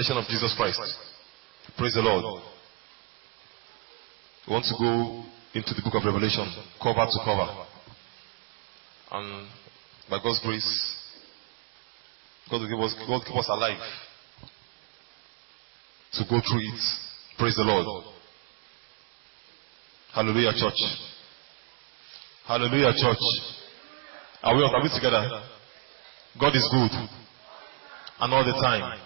Of Jesus Christ. Praise the Lord. We want to go into the book of Revelation, cover to cover. And by God's grace, God will keep us alive to go through it. Praise the Lord. Hallelujah, church. Hallelujah, church. Are we together? God is good. And all the time.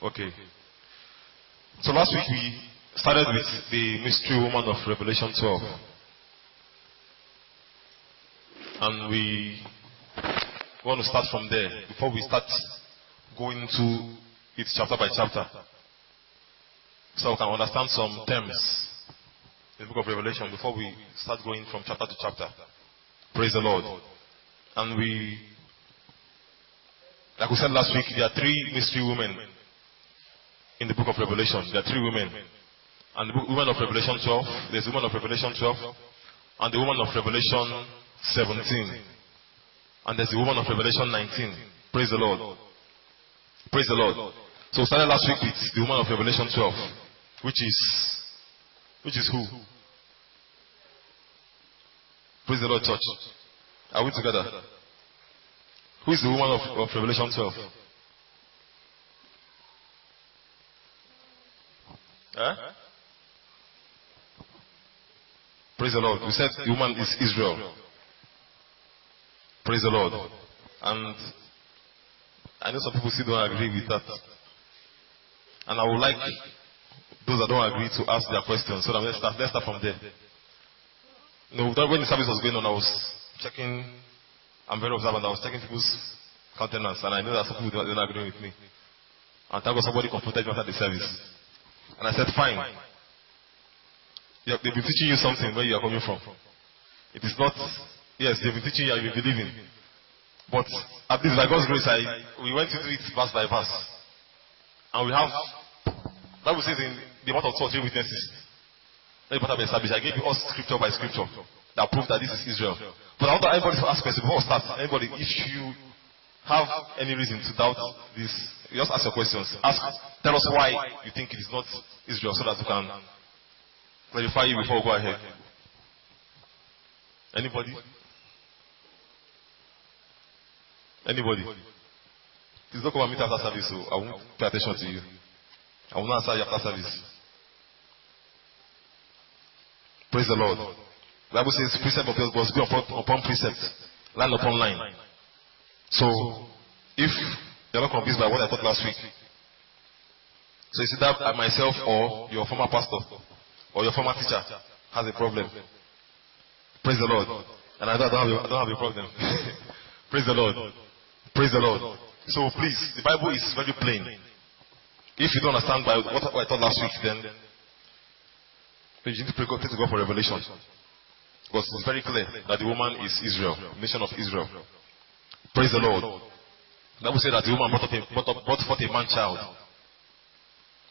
Okay. So last week we started with the mystery woman of Revelation 12. And we want to start from there before we start going into it chapter by chapter. So we can understand some terms in the book of Revelation before we start going from chapter to chapter. Praise the Lord. And like we said last week, there are three mystery women in the book of Revelation. There are three women. And the woman of Revelation 12, there's the woman of Revelation 12, and the woman of Revelation 17. And there's the woman of Revelation 19. Praise the Lord. Praise the Lord. So we started last week with the woman of Revelation 12, which is who? Praise the Lord, church. Are we together? Who is the woman of Revelation 12? Huh? Praise the Lord. We said the woman is Israel. Praise the Lord. And I know some people still don't agree with that. And I would like those that don't agree to ask their questions. So that let's start from there. No, when the service was going on, I was checking. I'm very observant. I was checking people's countenance, and I know that some people don't agree with me. And thank God somebody confronted me after the service. And I said, fine. They've been teaching you something where you are coming from. It is not, yes, they've been teaching you and you've been believing. But at least by God's grace, we went into it verse by verse. And we have, Bible says in the amount of 2 or 3 witnesses, let the matter be established. I gave you all scripture by scripture that prove that this is Israel. But I want everybody to ask questions before we start. Anybody, if you have any reason to doubt this, you just ask your questions. Tell us why you think it is not Israel so that we can clarify you before we go ahead. Anybody? Anybody? Please don't come and meet after service, so I won't pay attention to you. I will not answer you after service. Praise the Lord. The Bible says precept of God must be upon precept, line upon line. So, if you're not convinced by what I taught last week, so it's either myself or your former pastor or your former teacher has a problem. Praise the Lord. And I don't have a problem. Praise the Lord. Praise the Lord. So please, the Bible is very plain. If you don't understand by what I taught last week, then you need to pray to God for revelation. Because it's very clear that the woman is Israel, nation of Israel. Praise the Lord. The Bible said that the woman brought forth a man child.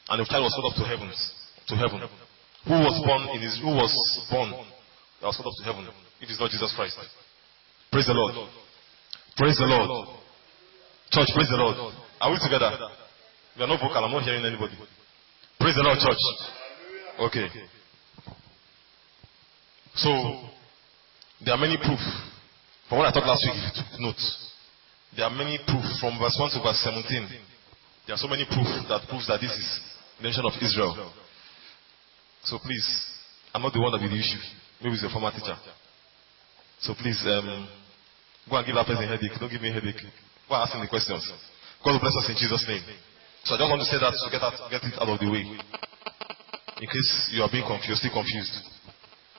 And the child was brought up to heaven. Who was born that was brought up to heaven? It is not Jesus Christ. Praise the Lord. Praise the Lord. Church, praise the Lord. Are we together? We are not vocal. I'm not hearing anybody. Praise the Lord, church. Okay. So, there are many proof. From what I talked last week, if you took note, there are many proof from verse 1 to verse 17. There are so many proof that proves that this is the nation of Israel. So please, I'm not the one that will be the issue. Maybe it's your former teacher. So please, go and give that person a headache. Don't give me a headache. Go and ask him the questions. God will bless us in Jesus' name. So I just want to say that to get it out of the way. In case you are being confused, still confused.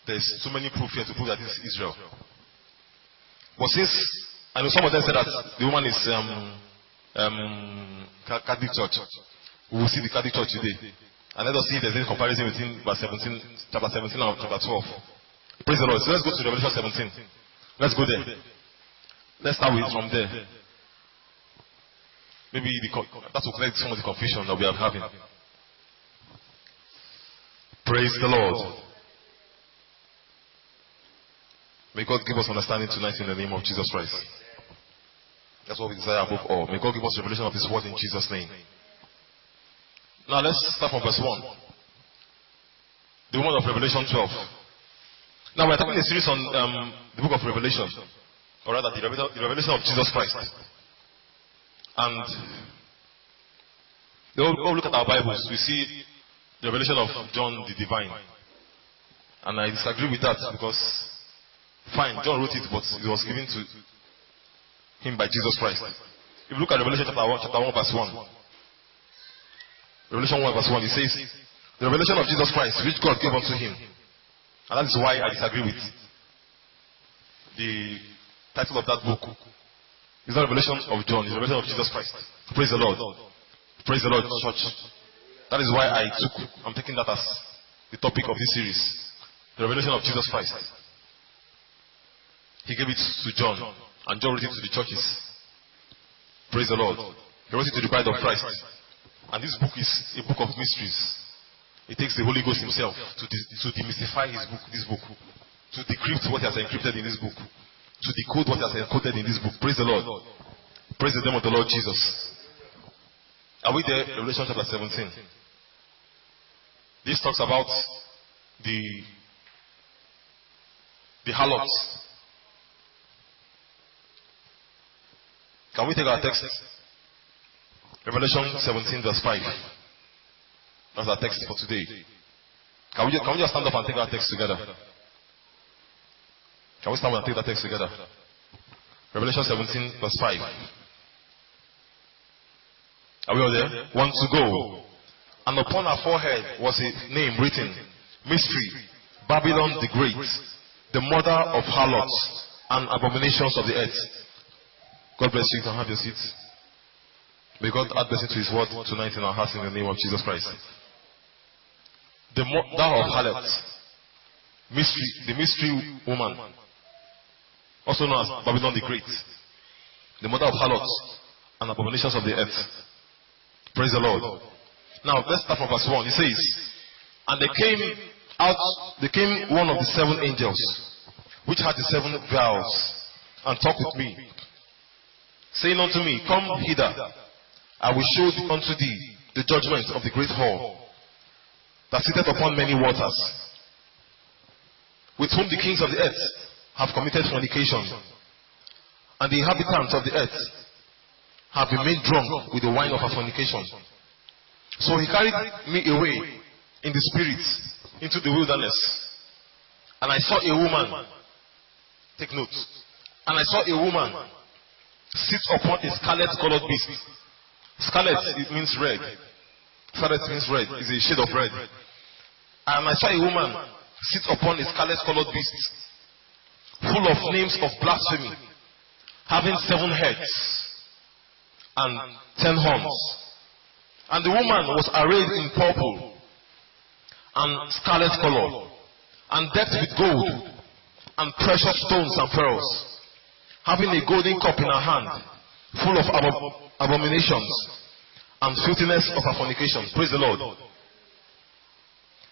There's too many proof here to prove that this is Israel. But since I know some of them said that the woman is Catholic Church, we will see the Catholic Church today. And let us see if there's any comparison between verse 17, chapter 17 and chapter 12. Praise the Lord. So let's go to Revelation 17. Let's go there. Let's start with from there. Maybe that will clear some of the confusion that we are having. Praise the Lord. May God give us understanding tonight in the name of Jesus Christ. That's what we desire above all. May God give us revelation of His word in Jesus' name. Now let's start from verse 1. The woman of Revelation 12. Now we're taking a series on the book of Revelation, or rather the revelation of Jesus Christ. And when we look at our Bibles, we see the revelation of John the Divine. And I disagree with that because, fine, John wrote it, but it was given to him by Jesus Christ. If you look at Revelation chapter 1 verse 1. Revelation 1 verse 1, it says, the revelation of Jesus Christ, which God gave unto him. And that is why I disagree with the title of that book. It's not Revelation of John, it's Revelation of Jesus Christ. Praise the Lord. Praise the Lord, church. That is why I'm taking that as the topic of this series. The revelation of Jesus Christ. He gave it to John, and John wrote it to the churches. Praise the Lord. He wrote it to the bride of Christ. And this book is a book of mysteries. It takes the Holy Ghost himself to demystify this book, to decrypt what he has encrypted in this book, to decode what he has encoded in this book. Praise the Lord. Praise the name of the Lord Jesus. Are we there? Revelation chapter 17. This talks about the harlots. Can we take our text? Revelation 17 verse 5. That's our text for today. Can we just stand up and take our text together? Can we stand up and take that text together? Revelation 17 verse 5. Are we all there? 1 to go. And upon her forehead was a name written, Mystery, Babylon the Great, the mother of harlots and abominations of the earth. God bless you. You can have your seats. May God add blessing to his word tonight in our hearts in the name of Jesus Christ. The mother of harlots, the mystery woman, also known as Babylon the Great, the mother of harlots and abominations of the earth. Praise the Lord. Now let's start from verse 1. It says, and there came one of the 7 angels, which had the 7 vials, and talked with me, saying unto me, Come hither, I will show unto thee the judgment of the great whore, that sitteth upon many waters, with whom the kings of the earth have committed fornication, and the inhabitants of the earth have been made drunk with the wine of her fornication. So he carried me away in the spirit into the wilderness, and I saw a woman, take note, and I saw a woman sit upon a scarlet colored beast. Scarlet, it means red. Scarlet means red, it's a shade of red. And I saw a woman sit upon a scarlet colored beast, full of names of blasphemy, having 7 heads and 10 horns. And the woman was arrayed in purple and scarlet color, and decked with gold and precious stones and pearls, having a golden cup in her hand, full of abominations and filthiness of her fornication. Praise the Lord.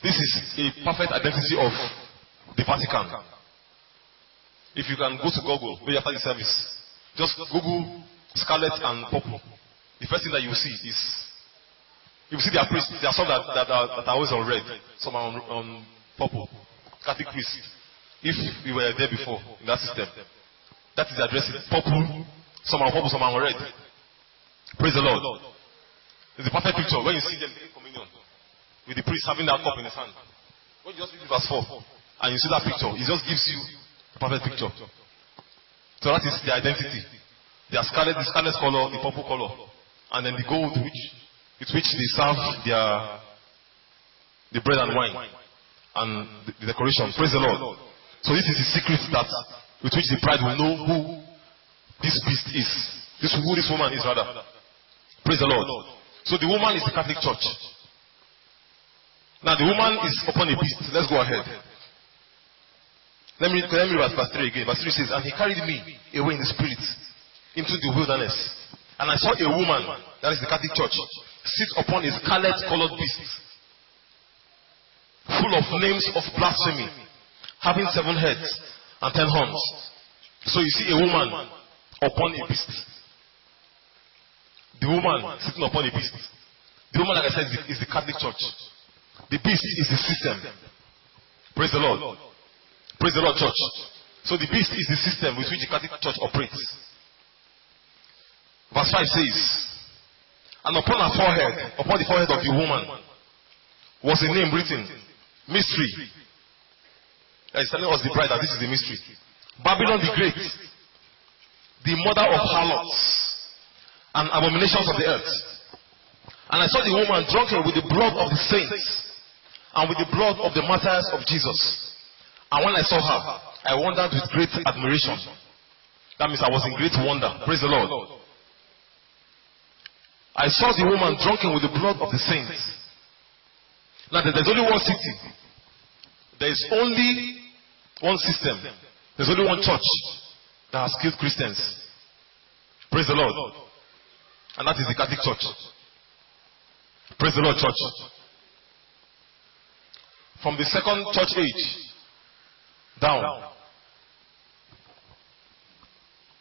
This is a perfect identity of the Vatican. If you can go to Google, maybe after the service, just Google scarlet and purple. The first thing that you will see is, you will see their priests. There are some that are always on red, some are on purple. Catholic priests. If we were there before in that system, that is the address. Purple, some are purple, some are on red. Praise the Lord. It's a perfect picture when you see them taking communion with the priest having that cup in his hand. When you just read verse 4 and you see that picture, it just gives you a perfect picture. So that is the identity. They are scarlet, the scarlet color, the purple color, and then the gold with which they serve the bread and wine and the decoration. Praise the Lord. So this is the secret that with which the bride will know who this beast is. Who this woman is rather. Praise the Lord. So the woman is the Catholic Church. Now the woman is upon a beast. Let's go ahead. Let me read verse 3 again. Verse 3 says, and he carried me away in the spirit into the wilderness. And I saw a woman, that is the Catholic Church, sit upon a scarlet colored beast, full of names of blasphemy, having 7 heads and 10 horns. So you see a woman upon a beast. The woman sitting upon a beast. The woman, like I said, is the Catholic Church. The beast is the system. Praise the Lord. Praise the Lord, church. So the beast is the system with which the Catholic Church operates. Verse 5 says, and upon her forehead, upon the forehead of the woman, was a name written, Mystery. He's telling us the bride that this is the mystery. Babylon the Great, the mother of harlots and abominations of the earth. And I saw the woman drunken with the blood of the saints and with the blood of the martyrs of Jesus. And when I saw her, I wondered with great admiration. That means I was in great wonder. Praise the Lord. I saw the woman drunken with the blood of the saints. Now there's only one city. There is only one system. There's only one church that has killed Christians. Praise the Lord. And that is the Catholic Church. Praise the Lord, church. From the second church age down,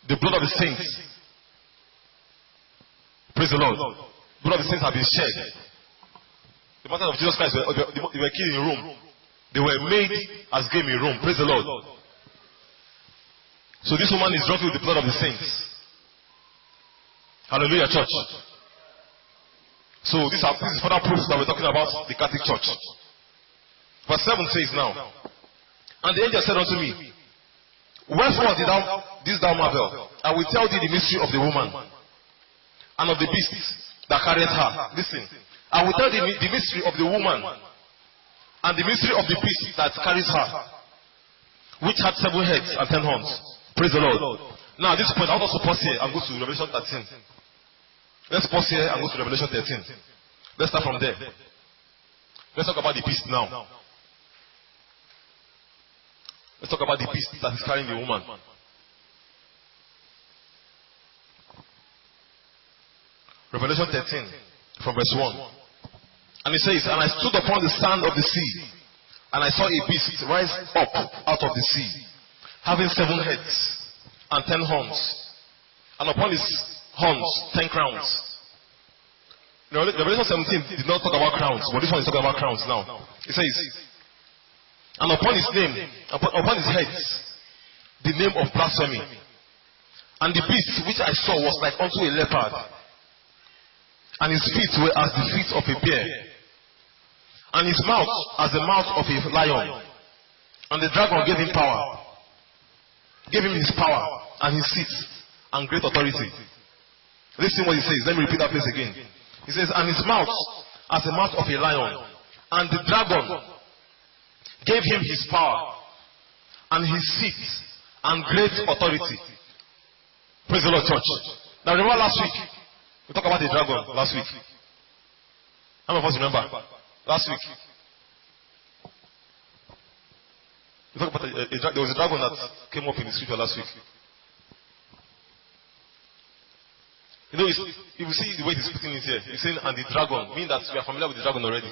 the blood of the saints, praise the Lord, the blood of the saints have been shed. The martyrs of Jesus Christ they were killed in Rome. They were made as game in Rome. Praise the Lord. So this woman is drunk with the blood of the saints. Hallelujah, church. So this is further proof that we're talking about the Catholic Church. Verse 7 says now, and the angel said unto me, wherefore did thou marvel? I will tell thee the mystery of the woman and of the beast that carrieth her. Listen, I will tell thee the mystery of the woman and the mystery of the beast that carries her, which had 7 heads and 10 horns. Praise the Lord. Now at this point, I want us to pause here and go to Revelation 13. Let's pause here and go to Revelation 13. Let's start from there. Let's talk about the beast now. Let's talk about the beast that is carrying the woman. Revelation 13, from verse 1. And it says, and I stood upon the sand of the sea, and I saw a beast rise up out of the sea, having 7 heads and 10 horns, and upon his horns 10 crowns. Revelation 17 did not talk about crowns, but this one is talking about crowns now. It says, and upon his name, upon his heads, the name of blasphemy. And the beast which I saw was like unto a leopard, and his feet were as the feet of a bear, and his mouth as the mouth of a lion. And the dragon gave him power, gave him his power and his seat and great authority. Listen what he says. Let me repeat that place again. He says, and his mouth as the mouth of a lion, and the dragon gave him his power and his seat and great authority. Praise the Lord, church. Now remember last week, we talked about the dragon last week. How many of us remember? Last week. We talked about there was a dragon that came up in the scripture last week. You know, if you see the way he's putting it here, he's saying, and the dragon, meaning that we are familiar with the dragon already.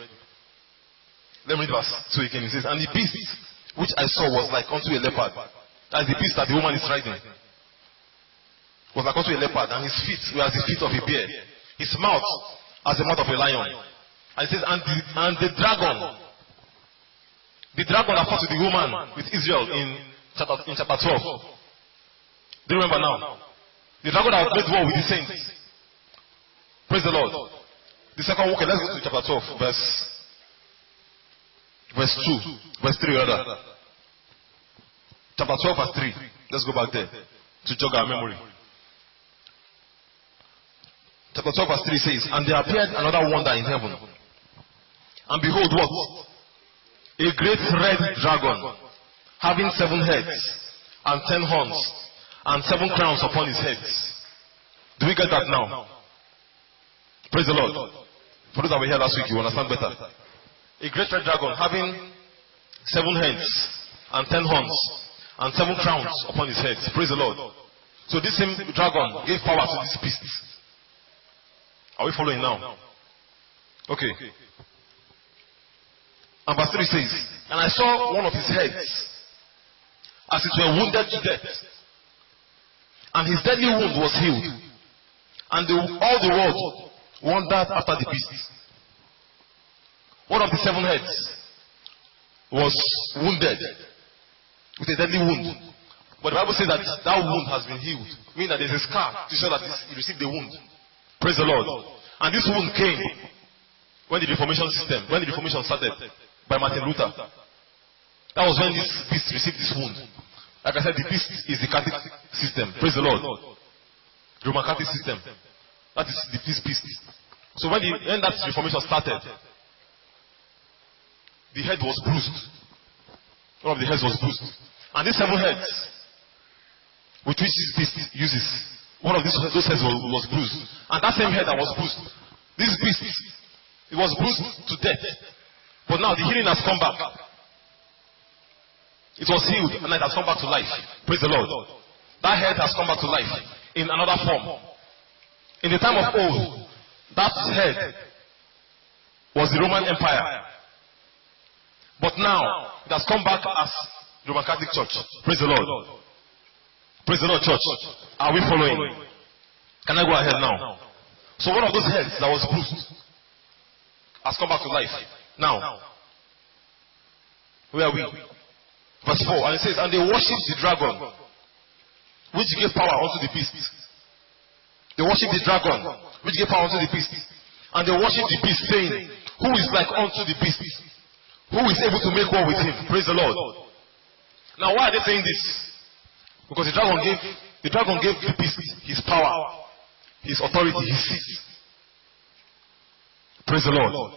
Let me read verse 2 again. He says, and the beast which I saw was like unto a leopard. That is the beast that the woman is riding. Was like unto a leopard, and his feet were as the feet of a bear. His mouth as the mouth of a lion. And it says, and the dragon that fought with the woman, with Israel in chapter 12. Do you remember now? The dragon that made war with the saints. Praise the Lord. The second, okay, let's go to chapter 12, verse 2, verse 3 rather. Chapter 12, verse 3. Let's go back there to jog our memory. Chapter 12, verse 3 says, and there appeared another wonder in heaven. And behold, what? A great red dragon, having 7 heads and 10 horns, and 7 crowns upon his heads. Do we get that now? Praise the Lord. For those that were here last week, you understand better. A great red dragon, having 7 heads and 10 horns, and 7 crowns upon his heads. Praise the Lord. So this same dragon gave power to this beast. Are we following now? Okay. And verse 3 says, and I saw one of his heads as it were wounded to death, and his deadly wound was healed, and all the world wondered after the beast. one of the 7 heads was wounded with a deadly wound. But the Bible says that that wound has been healed, meaning that there's a scar to show that he received the wound. Praise the Lord. And this wound came when the Reformation started by Martin Luther. That was when this beast received this wound. Like I said, the beast is the Catholic system. Praise the Lord. The Roman Catholic system. That is the beast. So when that Reformation started, the head was bruised. One of the heads was bruised. And these 7 heads, with which this beast uses, one of those heads was bruised. And that same head that was bruised, this beast, it was bruised to death. But now the healing has come back. It was healed and it has come back to life. Praise the Lord. That head has come back to life in another form. In the time of old, that head was the Roman Empire. But now, it has come back as the Roman Catholic Church. Praise the Lord. Praise the Lord, church. Are we following? Can I go ahead now? So one of those heads that was bruised has come back to life. Now, where are we? Verse 4, and it says, and they worshipped the dragon, which gave power unto the beast. They worshipped the dragon, which gave power unto the beast. And they worshipped the beast, saying, who is like unto the beast? Who is able to make war with him? Praise the Lord. Now, why are they saying this? Because the dragon gave the beast his power, his authority, his seat. Praise the Lord.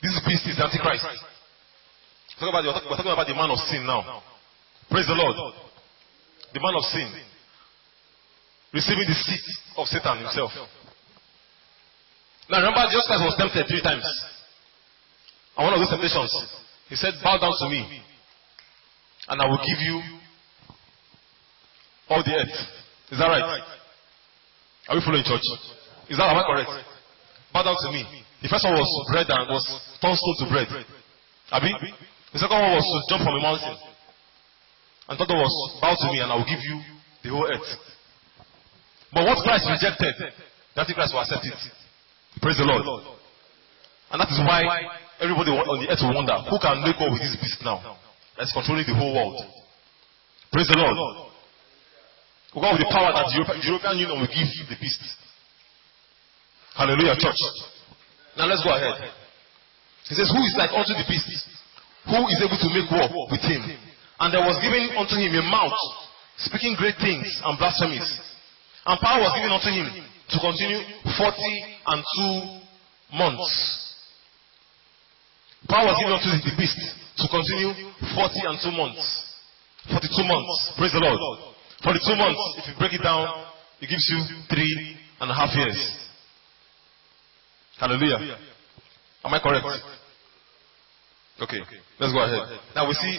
This beast is the Antichrist. We're talking about the man of sin now. Praise the Lord. The man of sin. Receiving the seat of Satan himself. Now remember, Jesus Christ was tempted 3 times. And one of those temptations, he said, bow down to me, and I will give you all the earth. Is that right? Are we following, church? Am I correct? Bow down to me. The first one was bread and was turned stone to bread. Abi? The second one was to jump from a mountain. And the third one was bow to me and I will give you the whole earth. But what Christ rejected, the Antichrist will accept it. Praise the Lord. And that is why everybody on the earth will wonder, who can make war with this beast now that's controlling the whole world? Praise the Lord. Who got the power that the European Union will give the beast. Hallelujah, church. Now let's go ahead. He says, who is like unto the beast? Who is able to make war with him? And there was given unto him a mouth, speaking great things and blasphemies. And power was given unto him to continue 42 months. Power was given unto the beast to continue 42 months. 42 months. Praise the Lord. 42 months, if you break it down, it gives you 3.5 years. Hallelujah. Am I correct? Okay, let's go ahead. Now we see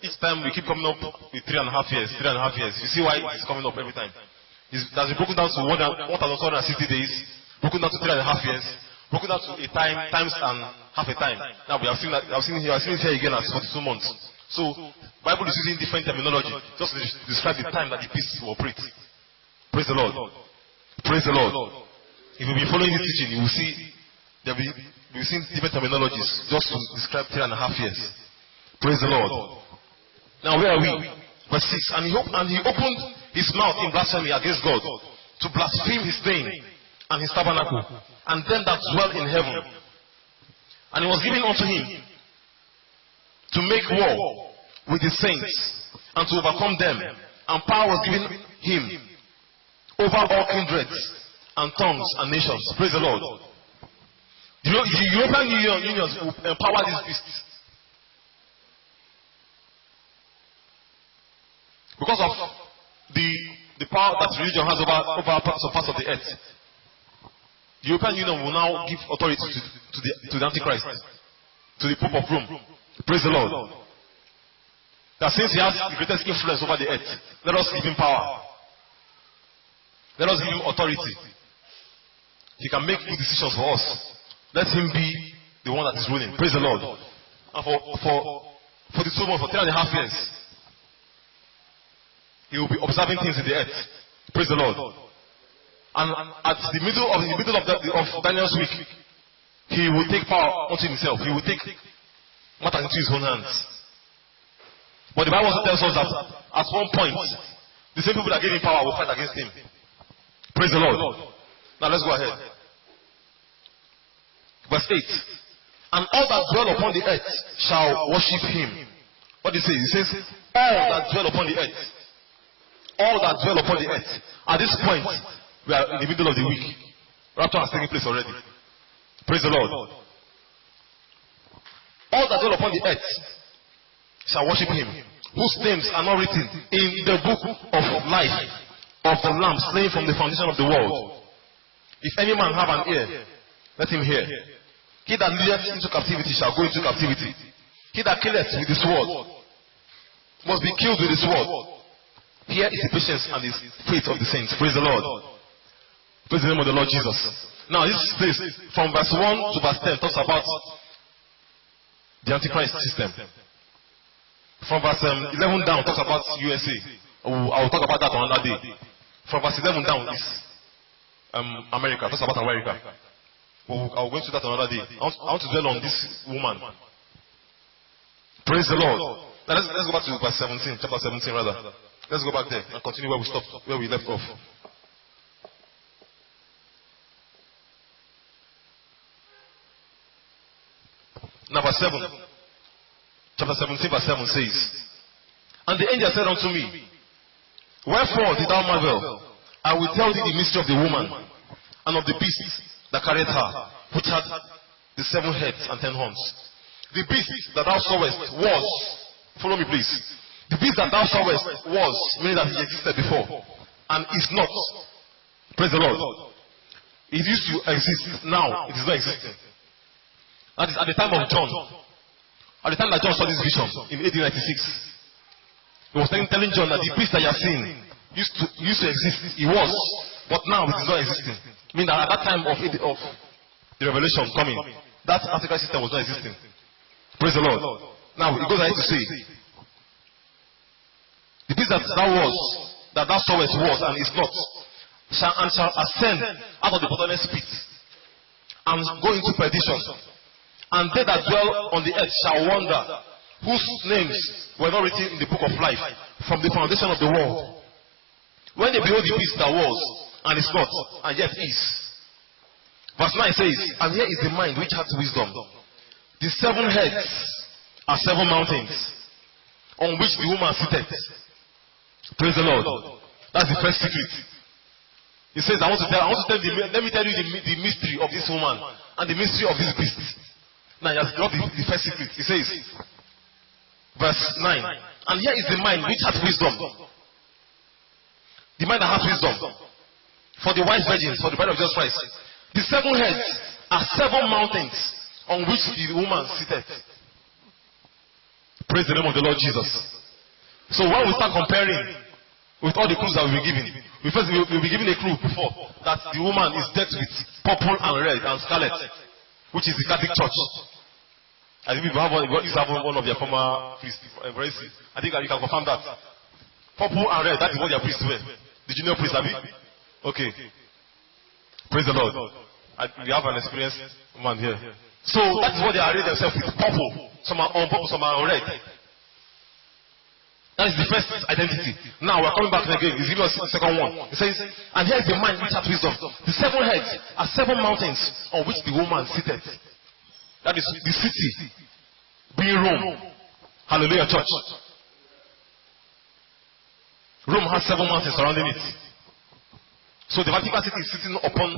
each time we keep coming up with 3.5 years, 3.5 years. You see why it's coming up every time. It has been broken down to 1,260 days, broken down to 3.5 years, broken down to a time, times and half a time. Now we have seen that, I've seen it here again as 42 months. So Bible is using different terminology just to describe the time that the beast will operate. Praise the Lord. Praise the Lord. If you've been following this teaching, you will see there will be seeing different terminologies just to describe 3.5 years. Praise the Lord. Now where are we? Verse 6. And he opened his mouth in blasphemy against God, to blaspheme his name and his tabernacle, and them that dwell in heaven. And it was given unto him to make war with the saints and to overcome them. And power was given him over all kindreds and tongues and nations. Praise the Lord. The European Union will empower these beasts. Because of the power that religion has over some parts of the earth. The European Union will now give authority to the Antichrist, to the Pope of Rome. Praise the Lord. That since he has the greatest influence over the earth, let us give him power. Let us give him authority. He can make good decisions for us. Let him be the one that is ruling. Praise the Lord. And for the 2 months, for 3.5 years, he will be observing things in the earth. Praise the Lord. And at the middle of Daniel's week, he will take power unto himself. He will take matters into his own hands. But the Bible also tells us that at one point, the same people that gave him power will fight against him. Praise the Lord. Now let's go ahead. Verse 8. And all that dwell upon the earth shall worship him. What does it say? It says, all that dwell upon the earth. All that dwell upon the earth. At this point, we are in the middle of the week. Rapture has taken place already. Praise the Lord. All that dwell upon the earth shall worship him, whose names are not written in the book of life of the Lamb slain from the foundation of the world. If any man have an ear, let him hear. He that leadeth into captivity shall go into captivity. He that killeth with the sword must be killed with the sword. Here is the patience and the faith of the saints. Praise the Lord. Praise the name of the Lord Jesus. Now this place, from verse 1 to verse 10, talks about the Antichrist system. From verse 11 down, talks about USA. I will talk about that on another day. From verse 11 down is America. Talks about America. I will go into that on another day. I want to dwell on this woman. Praise the Lord. Now let's go back to verse 17, chapter 17 rather. Let's go back there and continue where we stopped, where we left off. Now verse 7. Chapter 17 verse 7 says, and the angel said unto me, wherefore did thou marvel? I will tell thee the mystery of the woman and of the beast that carried her, which had the 7 heads and 10 horns. The beast that thou sawest was, follow me please, the beast that thou sawest was, meaning that he existed before, and is not. Praise the Lord. It used to exist, now it is not existing. That is at the time of John. At the time that John saw this vision in 1896, he was telling John that the beast that you have seen used to exist. It was, but now it is not existing. Meaning that at that time of the revelation coming, that Antichrist system was not existing. Praise the Lord. Now it goes ahead to say, the beast that thou sawest was and is not, shall ascend out of the bottomless pit and go into perdition. And they that dwell on the earth shall wonder, whose names were not written in the book of life from the foundation of the world. When they behold the beast that was, and is not, and yet is. Verse 9 says, and here is the mind which hath wisdom. The 7 heads are 7 mountains, on which the woman sitteth. Praise the Lord. That's the first secret. He says, let me tell you the mystery of this woman and the mystery of this beast. Now he has got the first secret. He says, verse 9, and here is the mind which hath wisdom. The mind that hath wisdom. For the wise virgins, for the bride of Jesus Christ. The 7 heads are 7 mountains on which the woman sitteth. Praise the name of the Lord Jesus. So when we start comparing with all the clues that we've been given, we'll be given a clue before that the woman is decked with purple and red and scarlet, which is the Catholic Church. I think you have one of your former priests. I think you can confirm that. Purple and red, that is what your priests wear. The junior priest, have you? Okay. Praise the Lord. We have an experienced man here. So that is what they arrange themselves with. Purple. Some are on purple, some are on red. That is the first identity. Now we are coming back again. He's giving us the second one. He says, and here is the mind which hath wisdom. The 7 heads are 7 mountains on which the woman sitteth. That is the city, being Rome. Hallelujah, church. Rome has 7 mountains surrounding it. So the Vatican City is sitting upon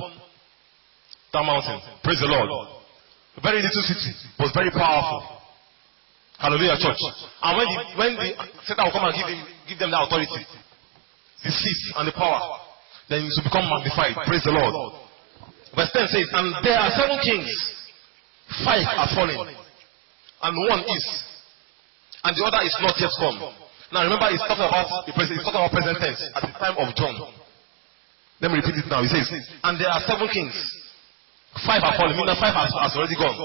that mountain. Praise the Lord. A very little city, but very powerful. Hallelujah, church. And when the Satan will come and give them the authority, the seat and the power, then it will become magnified. Praise the Lord. Verse 10 says, and there are 7 kings, 5 are fallen, and 1 is, and the other is not yet come. Now remember, it's talking about present tense at the time of John. Let me repeat it now. He says, and there are 7 kings, 5 are fallen, meaning 5 has already gone.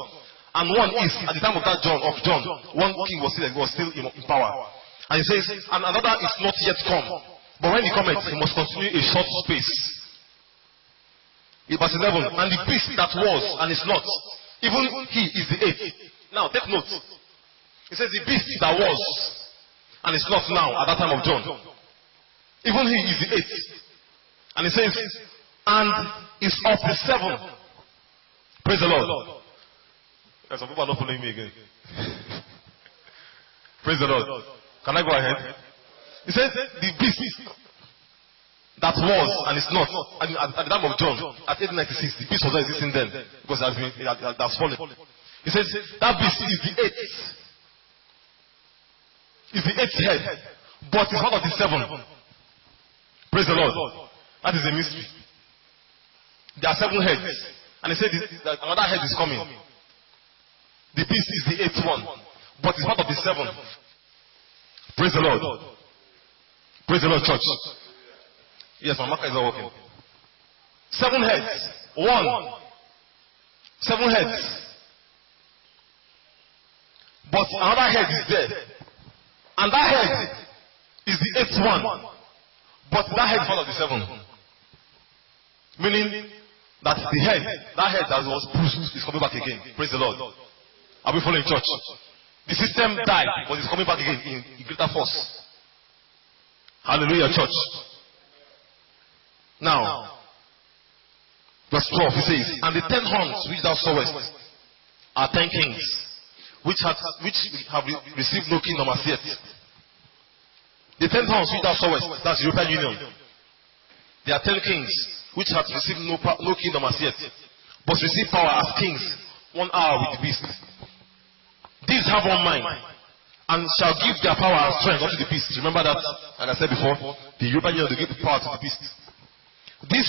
And 1 is, at the time of that John, 1 king was still in power. And he says, and another is not yet come. But when he cometh, he must continue a short space. In verse 11, and the beast that was and is not Even he is the eighth. Now take note. It says the beast that was and is not now at that time of John. Even he is the eighth. And it says, and is of the seven. Praise the Lord. Some people are not following me again. Praise the Lord. Can I go ahead? It says the beast that was and is not at the time of John at 1896. The beast was not existing then because it has fallen. It says that beast is the eighth. Is the eighth head, but it's one of the seven. Praise the Lord. That is a mystery. There are seven heads, and he said that another head is coming. The beast is the eighth one, but it's part of the seven. Praise the Lord. Praise the Lord, church. Yes, my marker is not working. Seven heads. One. Seven heads. But another head is there. And that head is the eighth one. But that head is one of the seven. Meaning that the head, that head that was pushed is coming back again. Praise the Lord. Are we following church? The system died, but it's coming back again in greater force. Hallelujah, church. Now, verse 12, it says, and the 10 horns which thou sawest are 10 kings, which have received no kingdom as yet. The 10 horns which thou sawest, that's the European Union. There are 10 kings which have received no kingdom as yet, but receive power as kings 1 hour with the beast. These have one mind, and shall give their power and strength unto the beast. Remember that, like I said before, the European Union, they give the power to the beast. This,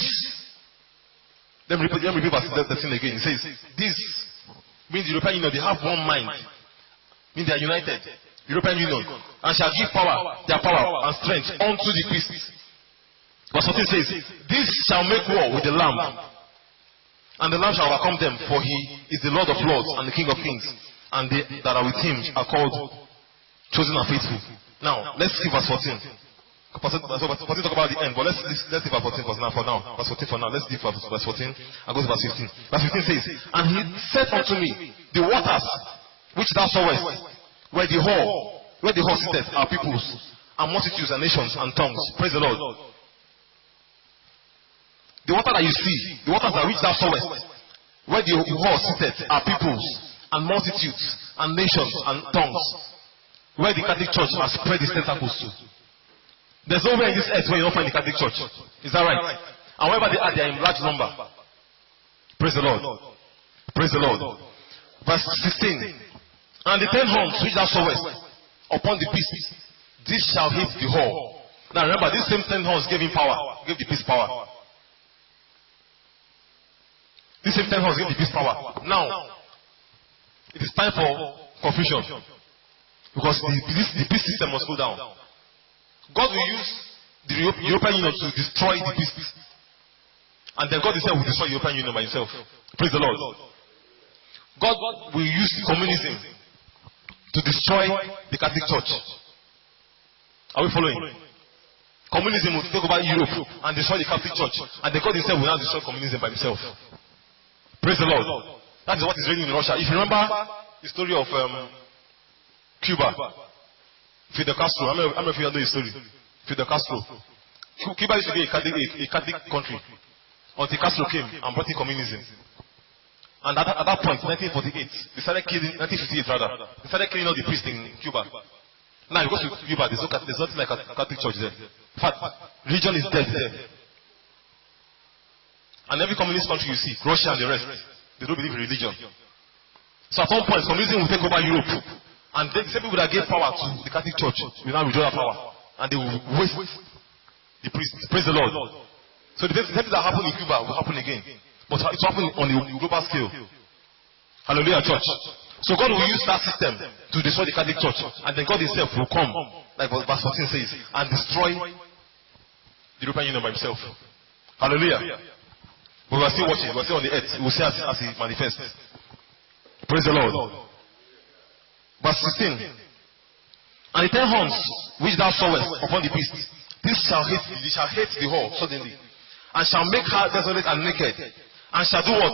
let me repeat verse 13 again. It says, this means the European Union, they have one mind. Means they are united. European Union. And shall give their power and strength unto the beast. Verse 14 says, this shall make war with the Lamb. And the Lamb shall overcome them, for he is the Lord of lords and the King of kings. And they that are with him are called chosen and faithful. Now, let's skip verse 14. Verse 14 talk about the end, but let's leave verse 14 for now. Verse 14 for now. Let's leave verse 14 and go to verse 15. Verse 15 says, and he said unto me, the waters which thou sawest, where the whore sitteth, are peoples, and multitudes, and nations, and tongues. Praise the Lord. The water that you see, the waters that which thou sawest, where the whore sitteth, are peoples, and multitudes, and nations, and tongues. Where the Catholic Church has spread its tentacles to. There's nowhere in this earth where you don't find the Catholic Church. Is that right? And wherever they are in large number. Praise the Lord. Praise the Lord. Verse 16. And the 10 horns which thou sawest upon the beast, this shall hit the whore. Now remember, these same 10 horns gave him power, gave the beast power. These same 10 horns gave the beast power. Now, it is time for confusion. Because the beast system must go down. God will use the European Union to destroy the beast. And then God himself will destroy the European Union by himself. Praise the Lord. God will use communism to destroy the Catholic Church. Are we following? Communism will take over Europe and destroy the Catholic Church. And then God himself will now destroy communism by himself. Praise the Lord. That is what is reigning in Russia. If you remember the story of Cuba, Fidel Castro. I'm not sure you know his story. Fidel Castro. Cuba used to be a Catholic country until Castro came and brought in communism. And at that point, 1948, they started killing, 1958 rather, they started killing all the priests in Cuba. Now, you go to Cuba, there's nothing like a Catholic church there. In fact, religion is dead there. And every communist country you see, Russia and the rest, they don't believe in religion. So at one point, communism will take over Europe. And the same people that gave power to the Catholic Church will now withdraw that power. And they will waste the priests. Praise the Lord. So the same thing that happened in Cuba will happen again. But it's happening on a global scale. Hallelujah, church. So God will use that system to destroy the Catholic Church. And then God himself will come, like verse 14 says, and destroy the European Union by himself. Hallelujah. But we are still watching. We are still on the earth. We will see as it manifests. Praise the Lord. Verse 16. And the 10 horns which thou sawest upon the beast, this shall hate the whore suddenly, and shall make her desolate and naked, and shall do what?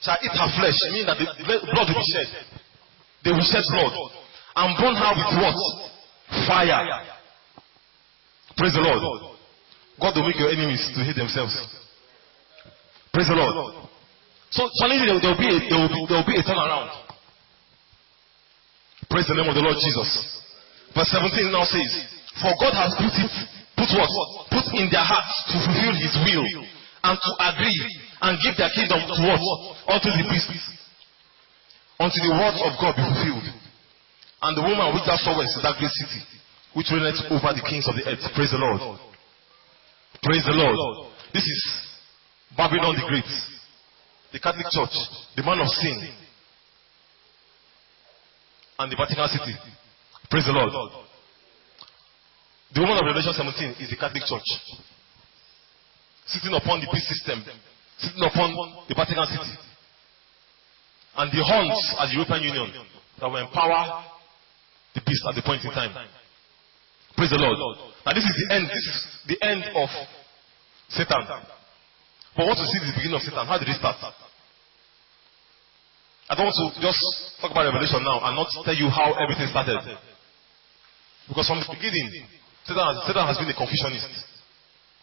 shall eat her flesh, meaning that the blood will be shed. They will shed blood and burn her with what? Fire. Praise the Lord. God will make your enemies to hate themselves. Praise the Lord. So finally there will be a turnaround. Praise the name of the Lord Jesus. Verse 17 now says, for God has put in their hearts to fulfill his will and to agree and give their kingdom to what? Unto the beast. Until the words of God be fulfilled. And the woman which thou sawest is that great city, which reigneth over the kings of the earth. Praise the Lord. Praise the Lord. This is Babylon the Great, the Catholic Church, the man of sin, and the Vatican City. Praise the Lord. The woman of Revelation 17 is the Catholic Church, sitting upon the beast system, sitting upon the Vatican City, and the horns are the European Union that will empower the beast at the point in time. Praise the Lord. Now this is the end. This is the end of Satan. But what to see the beginning of Satan? How did it start? I don't want to just talk about Revelation now and not tell you how everything started. Because from the beginning, Satan has been a confucianist.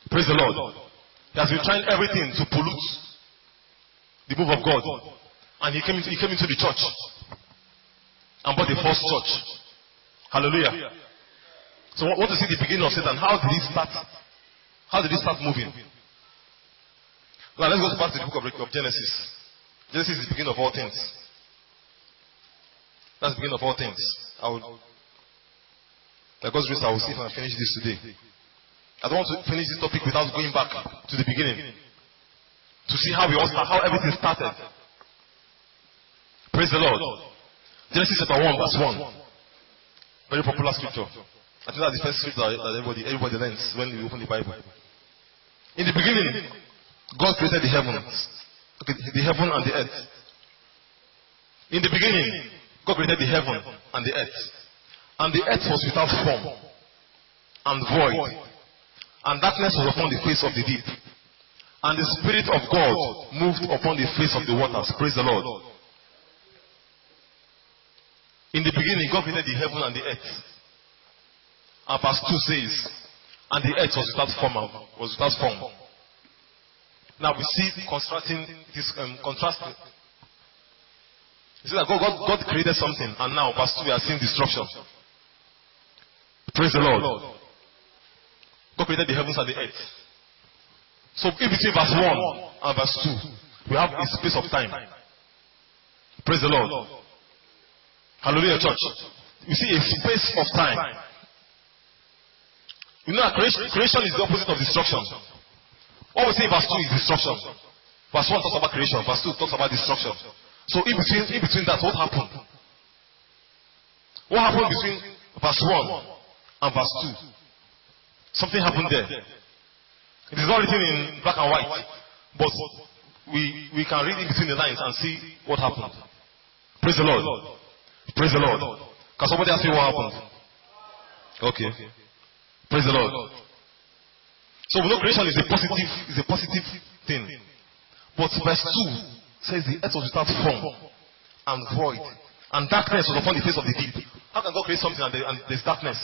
Praise the Lord. He has been trying everything to pollute the move of God. And he came into the church and bought the false church. Hallelujah. So what to see the beginning of Satan? How did it start? How did it start moving? Now let's go back to the book of Genesis. Genesis is the beginning of all things. That's the beginning of all things. By God's grace, I will see if I can finish this today. I don't want to finish this topic without going back to the beginning to see how everything started. Praise the Lord. Genesis chapter 1 verse 1. Very popular scripture. I think that's the first scripture that everybody learns when we open the Bible. In the beginning, God created the heavens. Okay, the heaven and the earth. In the beginning, God created the heaven and the earth. And the earth was without form and void. And darkness was upon the face of the deep. And the Spirit of God moved upon the face of the waters. Praise the Lord. In the beginning, God created the heaven and the earth. And verse 2 says, and the earth was without form. Now we see contrasting. You see that God created something, and now verse 2 we are seeing destruction. Praise the Lord. God created the heavens and the earth. So in between verse 1 and verse 2, we have a space of time. Praise the Lord. Hallelujah, church. You see a space of time. You know that creation is the opposite of destruction. What we say in verse 2 is destruction. Verse 1 talks about creation. Verse 2 talks about destruction. So in between that, what happened? What happened between verse 1 and verse 2? Something happened there. It is not written in black and white, but we can read in between the lines and see what happened. Praise the Lord. Praise the Lord. Can somebody ask me what happened? Okay. Praise the Lord. So we know creation is a positive thing. But verse 2 says the earth was without form and void, and darkness was upon the face of the deep. How can God create something and there's darkness?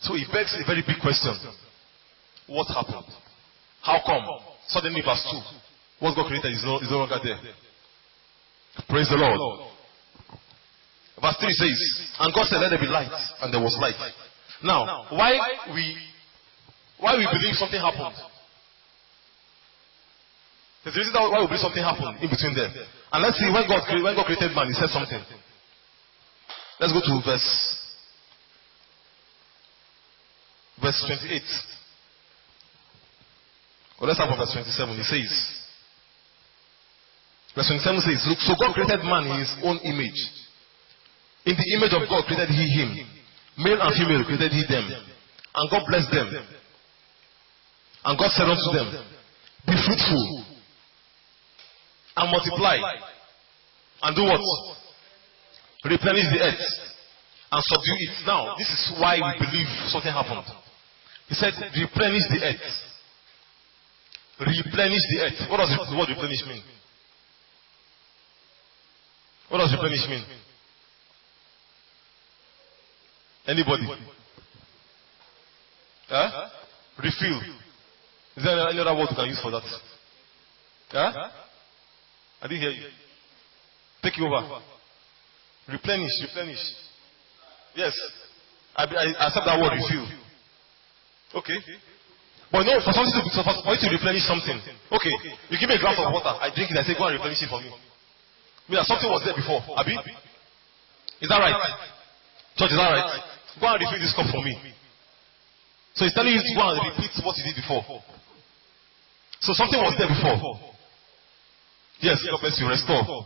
So it begs a very big question. What happened? How come? Suddenly verse 2, what God created is no longer there. Praise the Lord. Verse 3 says, and God said, let there be light, and there was light. Now, why we believe something happened? There's a reason why we believe something happened in between there. And let's see, when God created man, he said something. Let's go to verse 28. Well, let's start from verse 27. It says, verse 27 says, look, so God created man in his own image. In the image of God created he him. Male and female created he them. And God blessed them. And God said unto them, be fruitful and multiply and do what? Replenish the earth and subdue it. Now, this is why we believe something happened. He said, replenish the earth. Replenish the earth. What does the word replenish mean? What does replenish mean? Anybody? Huh? Refill. Is there any other word you can use for that? Huh? I didn't hear you. Take you over. Replenish. Yes. I accept that word, refill. Okay. But no, for you to replenish something. Okay. You give me a glass of water, I drink it, I say, go and replenish it for me. I mean, that something was there before. Abi? Is that right? Church, is that right? Go and refill this cup for me. So he's telling you to go and repeat what you did before. So something was there before. Yes, God bless you. Restore. To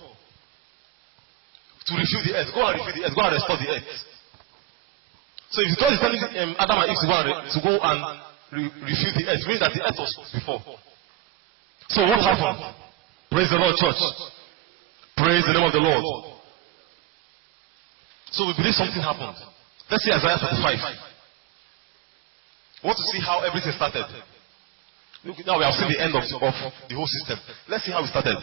refill the earth. Go and refill the earth. Go and restore the earth. So if God is telling Adam and Eve to go and refill the earth, it means that the earth was before. So what happened? Praise the Lord, church. Praise the name of the Lord. So we believe something happened. Let's see Isaiah 35. We want to see how everything started. Look, now we have seen the end of the whole system. Let's see how it started.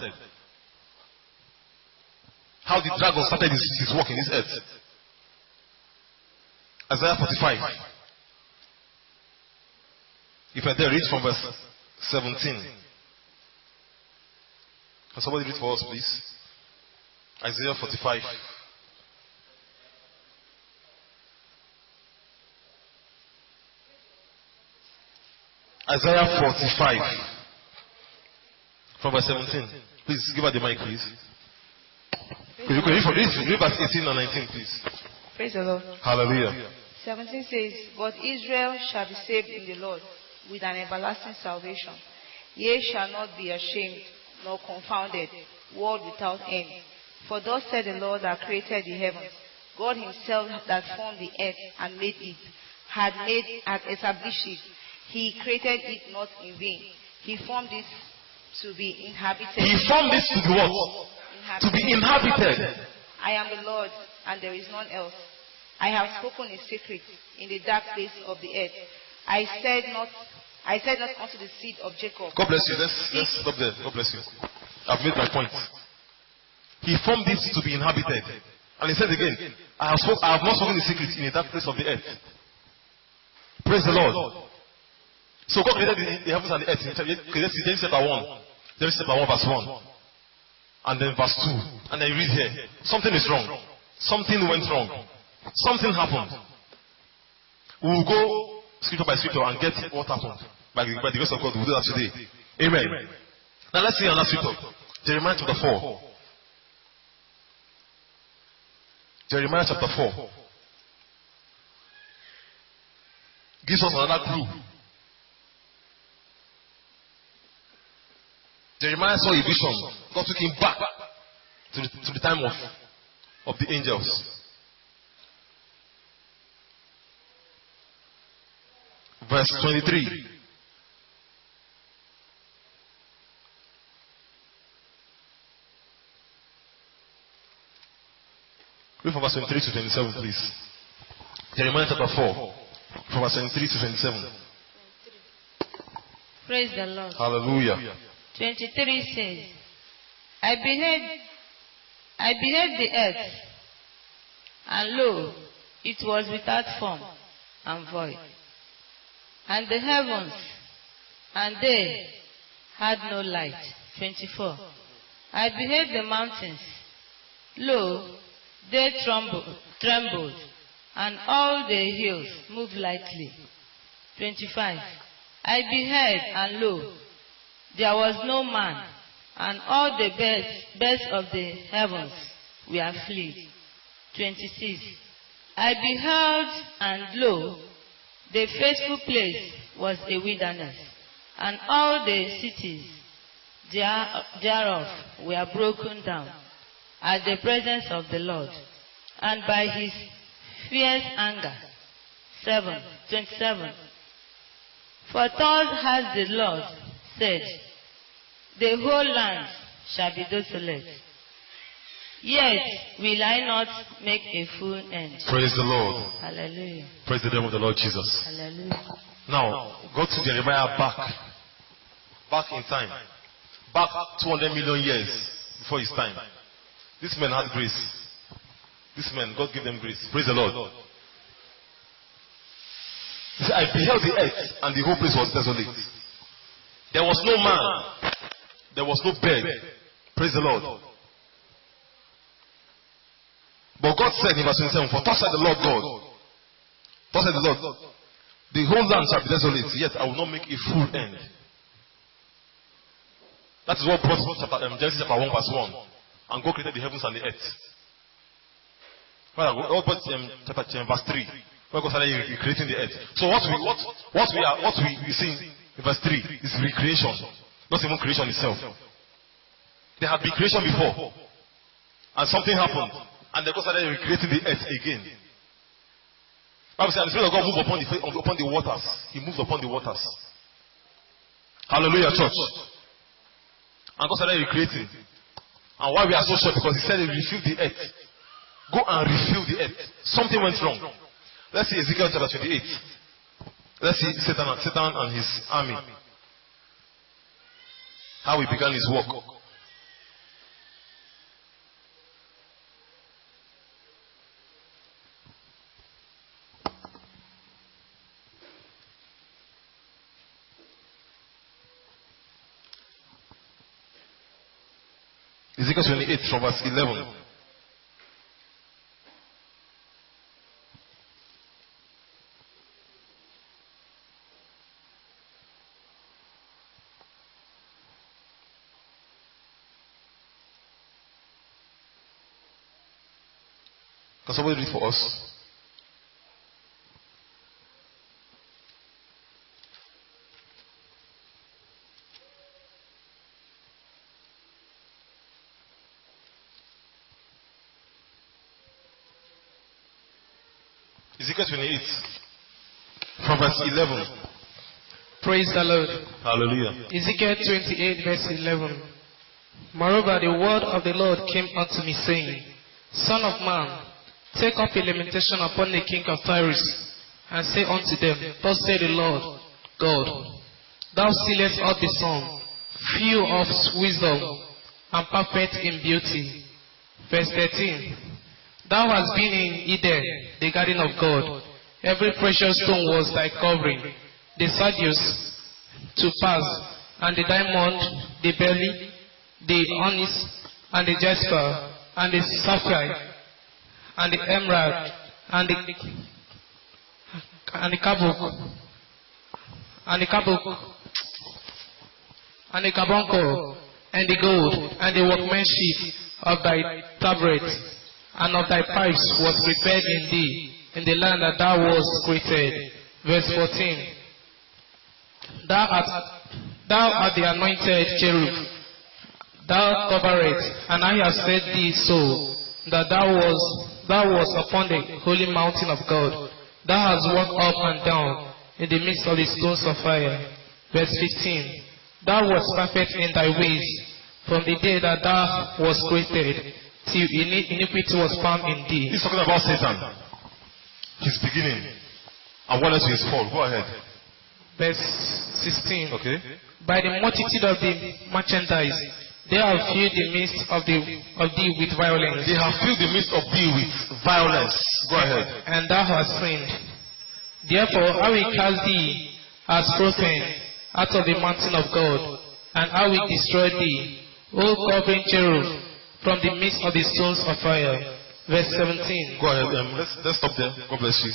How the dragon started his work in this earth. Isaiah 45. If I dare read from verse 17. Can somebody read for us, please? Isaiah 45. Isaiah 45. From verse 17. Please give her the mic, please. You can read verse 18 and 19, please. Praise the Lord. Hallelujah. 17 says, But Israel shall be saved in the Lord with an everlasting salvation. Ye shall not be ashamed nor confounded, world without end. For thus said the Lord that created the heavens, God himself that formed the earth and made it, had established it. He created it not in vain. He formed it to be inhabited. He formed it to be what? To be inhabited. I am the Lord, and there is none else. I have spoken in secret in the dark place of the earth. I said not unto the seed of Jacob. God bless you. Let's stop there. God bless you. I've made my point. He formed it to be inhabited. And he said again, I have not spoken in secret in the dark place of the earth. Praise the Lord. So God created the heavens and the earth. Genesis chapter 1. Genesis chapter 1 verse 1. And then verse 2. And then you read here. Something is wrong. Something went wrong. Something happened. We will go scripture by scripture and get what happened. By the grace of God, we will do that today. Amen. Now let's see another scripture. Jeremiah chapter 4. Jeremiah chapter 4. Gives us another clue. Jeremiah saw a vision. God took him back to the time of the angels. Verse 23. Read from verse 23 to 27, please. Jeremiah chapter 4, from verse 23 to 27. Praise the Lord. Hallelujah. 23 says, I beheld the earth, and lo, it was without form and void. And the heavens, and they had no light. 24. I beheld the mountains, lo, they trembled, and all the hills moved lightly. 25. I beheld, and lo, there was no man, and all the birds of the heavens were fled. 26. I beheld, and lo, the faithful place was a wilderness, and all the cities thereof were broken down at the presence of the Lord, and by his fierce anger. 27. For thus has the Lord said, the whole land shall be desolate. Yet will I not make a full end. Praise the Lord. Hallelujah. Praise the name of the Lord Jesus. Hallelujah. Now, go to Jeremiah back in time. Back 200 million years before his time. These men had grace. These men, God gave them grace. Praise the Lord. He said, I beheld the earth, and the whole place was desolate. There was no man. There was no bed. Praise the Lord. But God said in verse 27, for thus said the Lord God. Thus said the Lord, the whole land shall be desolate, yet I will not make a full end. That is what brought Genesis chapter 1 verse 1. And God created the heavens and the earth. What brought verse 3? Where God started recreating the earth. So what we see in verse 3 is recreation. Not even creation itself. There had been creation before. And something happened. And then God started recreating the earth again. Bible says, and the Spirit of God moved upon the waters. He moved upon the waters. Hallelujah, church. And God started recreating. And why we are so short? Because He said He refilled the earth. Go and refill the earth. Something went wrong. Let's see Ezekiel chapter 28. Let's see Satan and his army. How he began his work. Ezekiel 28 from verse 11. Can somebody read for us? Ezekiel 28 from verse 11. Praise the Lord. Hallelujah. Ezekiel 28 verse 11. Moreover, the word of the Lord came unto me, saying, Son of man, take up a lamentation upon the king of Tyrus, and say unto them, Thus saith the Lord God, Thou sealest up the sun, few of wisdom, and perfect in beauty. Verse 13. Thou hast been in Eden, the garden of God. Every precious stone was thy covering, the sardius, topaz, and the diamond, the berry, the onyx, and the jasper, and the sapphire, and the emerald, and the carbuncle, and the carbuncle, and the gold, and the workmanship of thy tabret, and of thy pipes was prepared in thee, in the land that thou wast created. Verse 14. Thou art the anointed cherub, thou coverest, and I have set thee so, that thou wast upon the holy mountain of God. Thou hast walked up and down in the midst of the stones of fire. Verse 15. Thou wast perfect in thy ways, from the day that thou wast created, till iniquity was found in thee. He's talking about Satan. His beginning. And what else is fall? Go ahead. Verse 16. Okay. By the multitude of the merchandise, they have filled the midst of thee with violence. They have filled the midst of thee with violence. Go ahead. And thou hast sinned. Therefore, I will cast thee as profane out of the mountain of God, and I will destroy thee, O covering cherub, from the midst of the stones of fire. Verse 17. Go ahead. Let's stop there. God bless you.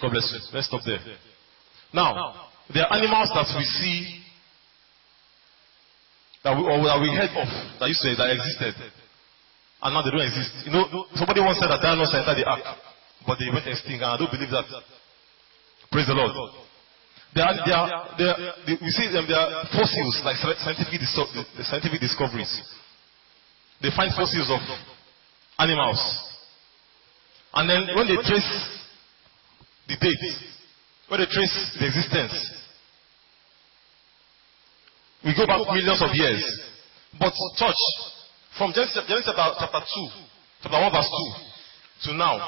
God bless you. Let's stop there. Now, there are animals that we see, that we heard of, that used to that existed, and now they don't exist. You know, somebody once said that dinosaurs entered the ark, but they went extinct, and I don't believe that. Praise the Lord. We see them. There are fossils, like scientific discoveries. They find fossils of animals, and then when they trace the date, when they trace the existence, we go back millions of years. But church, from Genesis chapter 1 verse 2 to now,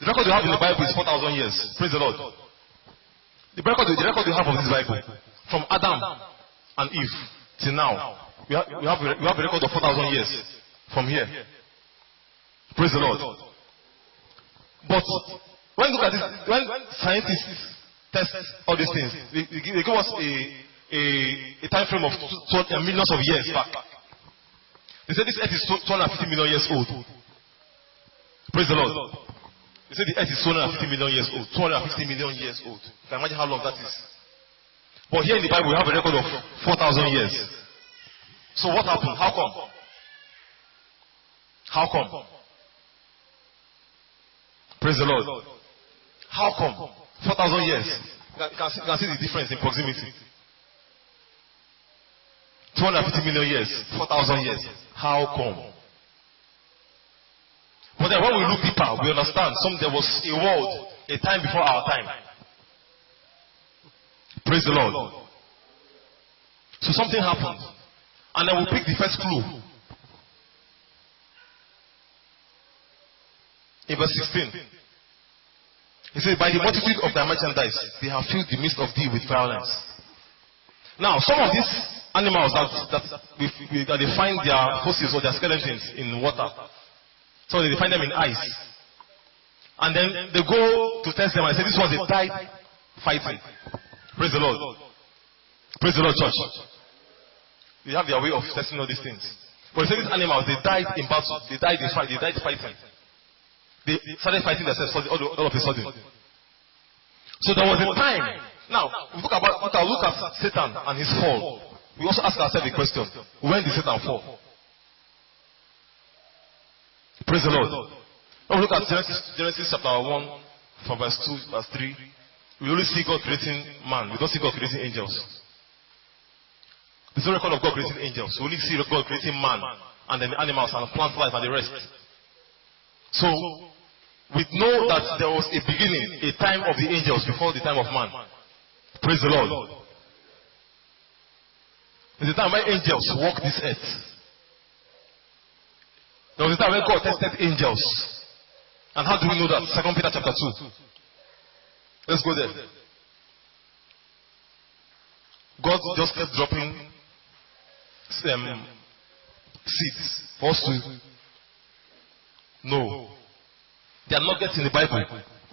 the record you have in the Bible is 4,000 years. Praise the Lord. The record you have of this Bible, from Adam and Eve till now, we have a record of 4,000 years. from here. Praise the Lord. But when you look at this, when scientists test all these things, they give us a time frame of millions of years back. They say this earth is 250 million years old. Praise the Lord. They say the earth is 250 million years old. 250 million years old. You can imagine how long that is. But here in the Bible, we have a record of 4,000 years. So what happened? How come? How come? Praise the Lord. How come? 4,000 years. You can see the difference in proximity. 250 million years. 4,000 years. How come? But then when we look deeper, we understand there was a world, a time before our time. Praise the Lord. So something happened. And then we'll pick the first clue. In verse 16. He says, by the multitude of thy merchandise, they have filled the midst of thee with violence. Now, some of these animals that they find their fossils or their skeletons in water. So they find them in ice. And then they go to test them and say, this was a died fighting. Praise the Lord. Praise the Lord, church. They have their way of testing all these things. But they say these animals, they died in battle. They died in fight. They died fighting. They started fighting themselves all of a sudden. So there was a time. Now, we look at Satan and his fall. We also ask ourselves a question. When did Satan fall? Praise the Lord. When we look at Genesis chapter 1 from verse 2, verse 3, we only see God creating man. We don't see God creating angels. There's no record of God creating angels. We only see God creating man and then the animals and plant life and the rest. So, we know that there was a beginning, a time of the angels before the time of man. Praise the Lord. It's the time when angels walked this earth. There was a time when God tested angels. And how do we know that? 2 Peter chapter 2. Let's go there. God just kept dropping seeds for us to know. They are nuggets in the Bible.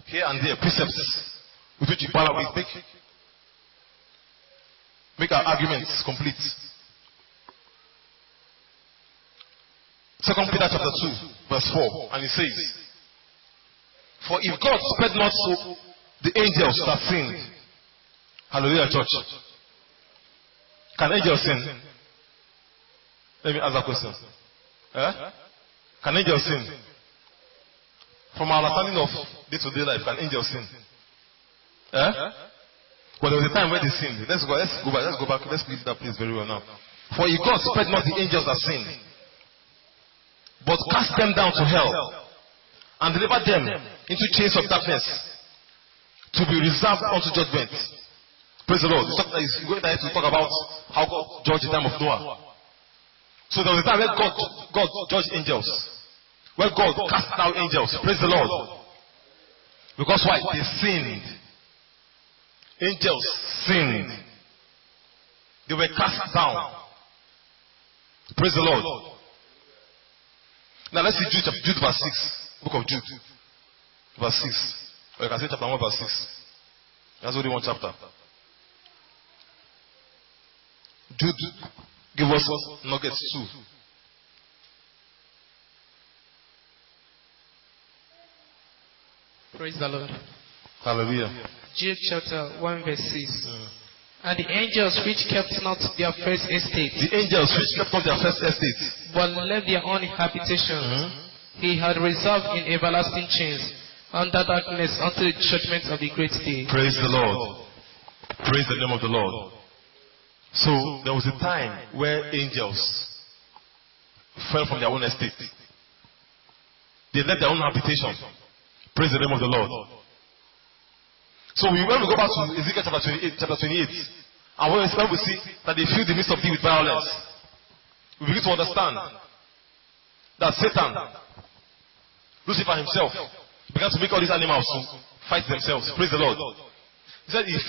Here and there, precepts with which you make our arguments complete. 2 Peter chapter 2, verse 4, and it says, for if God spared not so the angels that sinned. Hallelujah, church. Can angels sin? Let me ask that question. Can angels sin? From our understanding of day-to-day life, can angels sin? But there was a time when they sinned. Let's go back. Let's read that place very well now. For if God spared not the angels that sinned, but cast them down to hell, and delivered them into chains of darkness, to be reserved unto judgment. Praise the Lord. He's going to talk about how God judged the time of Noah. So there was a time when God judged angels. When God cast down angels. Praise the Lord. Because why? They sinned. Angels sinned. They were cast down. Praise the Lord. Now let's see Jude verse 6. Book of Jude. Verse 6. Or you can say chapter 1 verse 6. That's only one chapter. Jude, give us nuggets too. Praise the Lord. Hallelujah. Jude chapter 1 verse 6. And the angels which kept not their first estate. The angels which kept not their first estate. But left their own habitation. He had reserved in everlasting chains under darkness unto the judgment of the great day. Praise the Lord. Praise the name of the Lord. So there was a time where angels fell from their own estate. They left their own habitation. Praise the name of the Lord. So when we go back to Ezekiel chapter 28, and when we see that they filled the midst of thee with violence, we begin to understand that Satan, Lucifer himself, began to make all these animals to fight themselves. Praise the Lord. He said, if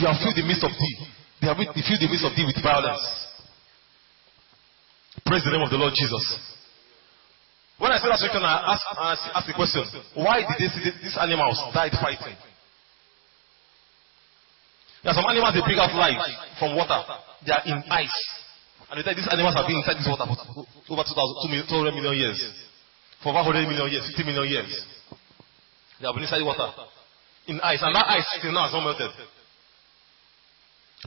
you have filled the midst of thee, they have filled the midst of thee with violence. Praise the name of the Lord Jesus. When I say that scripture, I ask the question, why did they see these animals died fighting? There are some animals they bring out life from water. They are in ice. And they tell these animals have been inside this water for over 200 million years. For over 100 million years, 50 million years. They have been inside water. In ice. And that ice till now has not melted.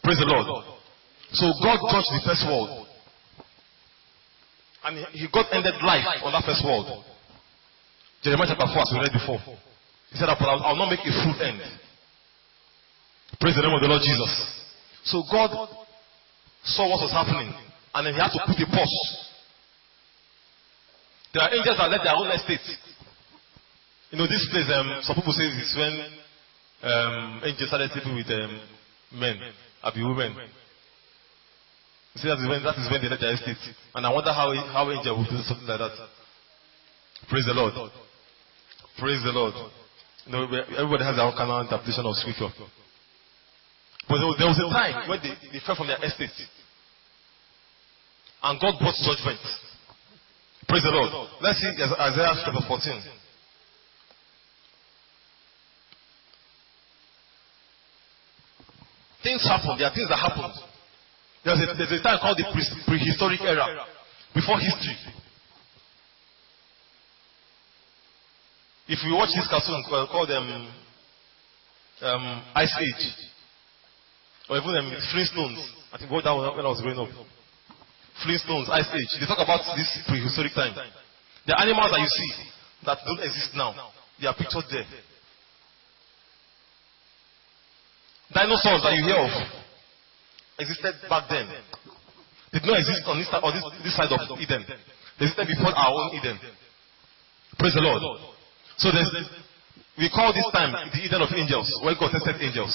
Praise the Lord. So God judged the first world. And God ended life on that first world. Jeremiah chapter 4, as we read before. He said, I will not make a full end. Praise the name of the Lord Jesus. So God saw what was happening. And then he had to put a pause. There are angels that left their own estate. You know, this place, some people say it's when angels started sleeping with men, women. You see, that is when they left their estate. And I wonder how angel would do something like that. Praise the Lord. Praise the Lord. You know, everybody has their own kind of interpretation of scripture. But there was a time when they fell from their estate. And God brought judgment. Praise the Lord. Let's see Isaiah chapter 14. Things happen. There are things that happened. There's a time called the prehistoric era. Before history. If we watch this cartoon called Ice Age, or even Flintstones, I think that was when I was growing up. Flintstones, Ice Age. They talk about this prehistoric time. The animals that you see that don't exist now, they are pictured there. Dinosaurs that you hear of existed back then. They did not exist on this side of Eden. They existed before our own Eden. Praise the Lord. So we call this time the Eden of angels, where God tested angels.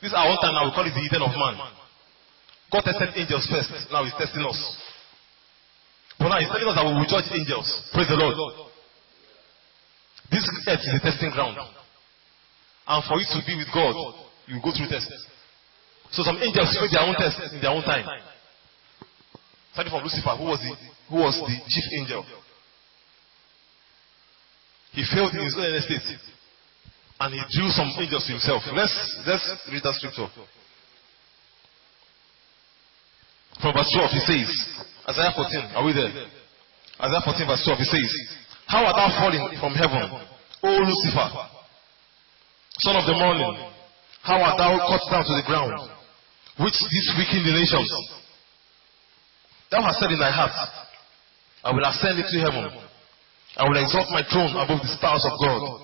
This is our own time now, we call it the Eden of man. God tested angels first, now he's testing us. But now he's telling us that we will judge angels. Praise the Lord. This earth is a testing ground. And for you to be with God, you go through tests. So some angels failed their own tests in their own time. Starting from Lucifer, who was the chief angel. He failed in his own estate. And he drew some angels to himself. Let's read that scripture. From verse 12, he says, Isaiah 14, are we there? Isaiah 14, verse 12, he says, how art thou fallen from heaven, O Lucifer, son of the morning? How art thou cut down to the ground, which didst weaken the nations? Thou hast said in thy heart, I will ascend into heaven. I will exalt my throne above the stars of God.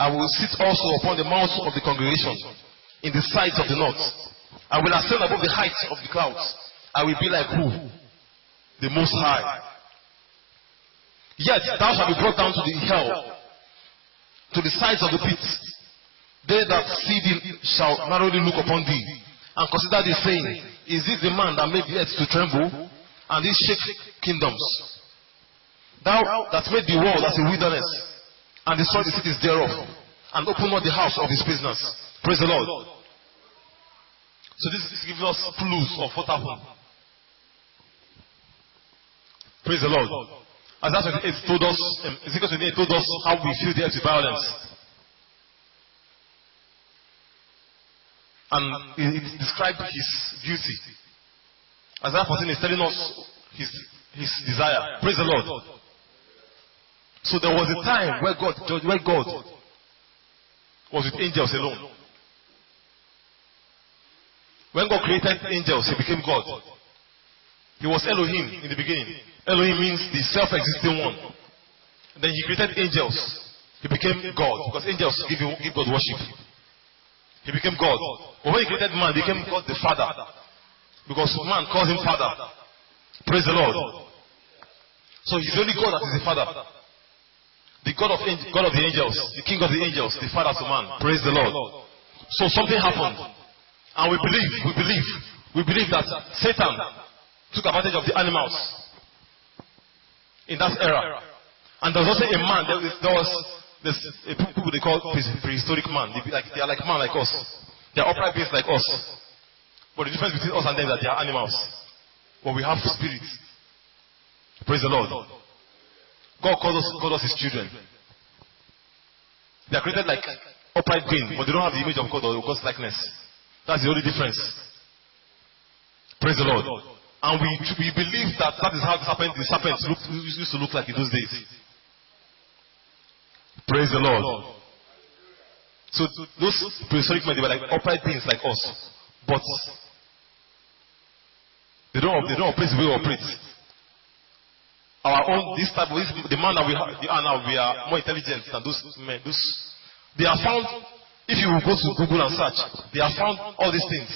I will sit also upon the mounts of the congregation, in the sides of the north. I will ascend above the heights of the clouds. I will be like who? The Most High. Yet thou shalt be brought down to the hell, to the sides of the pit. They that see thee shall narrowly look upon thee, and consider thee, saying, is this the man that made the earth to tremble, and these shake kingdoms? Thou that made the world as a wilderness, and destroyed the cities thereof, and opened not the house of his prisoners. Praise the Lord. So this gives us clues of what happened. Praise the Lord. Isaiah 28 told us, Ezekiel 28 told us how we feel the earth with violence. And it described his beauty. Isaiah 14 is telling us his desire. Praise the Lord. So there was a time where God was with angels alone. When God created angels, he became God. He was Elohim in the beginning. Elohim means the self-existing one. And then he created angels. He became God, because angels give God worship. He became God. But when he created man, he became God the Father, because man calls him Father. Praise the Lord. So he's the only God that is the Father. The God of the angels, the King of the angels, the Father to man. Praise the Lord. So something happened. And we believe that Satan took advantage of the animals in that era. And there was also a man, there was people they call prehistoric man. They are like man like us. They are upright beings like us. But the difference between us and them is that they are animals. But we have spirits. Praise the Lord. God called us his children. They are created like upright beings, but they don't have the image of God or God's likeness. That's the only difference. Praise the Lord. And we believe that is how the serpent used to look like in those days. Praise the Lord. So those prehistoric men, they were like upright beings like us. But they don't operate the way we operate. Our own, the man that we are now, we are more intelligent than those men. They are found, if you go to Google and search, they have found all these things.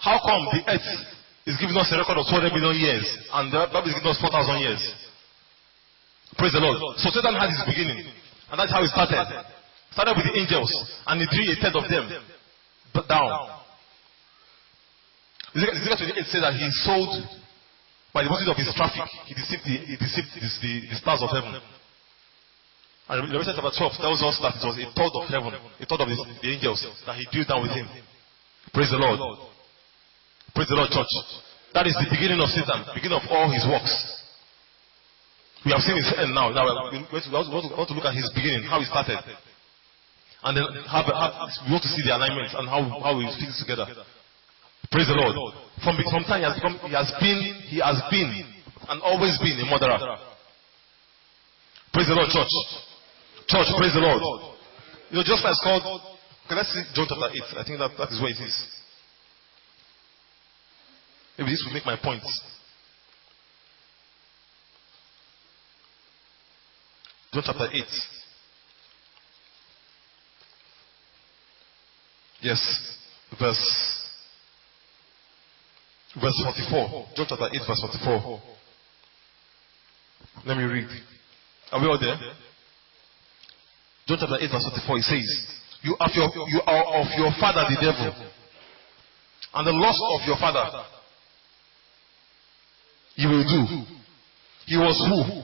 How come the earth is giving us a record of 200 million years and the Bible is giving us 4,000 years? Praise the Lord. So Satan had his beginning, and that's how it started. Started with the angels, and he drew a third of them down. Ezekiel 28 says that he sold, by the multitude of his traffic, he deceived the stars of heaven. And Revelation chapter 12 tells us that it was a third of heaven, a third of the angels that he drew down with him. Praise the Lord. Praise the Lord, church. That is the beginning of Satan, beginning of all his works. We have seen his end now. Now we want to look at his beginning, how he started. And then we want to see the alignment and how we fit it together. Praise the Lord. From time he has been and always been a murderer. Praise the Lord, church. Church, praise the Lord. You know, just like it's called, okay, let's see John chapter 8. I think that is where it is. Maybe this will make my point. John chapter 8. Yes, verse 44. John chapter 8, verse 44. Let me read. Are we all there? John chapter 8, verse 44. It says, You are of your father the devil, and the lust of your father you will do. He was who?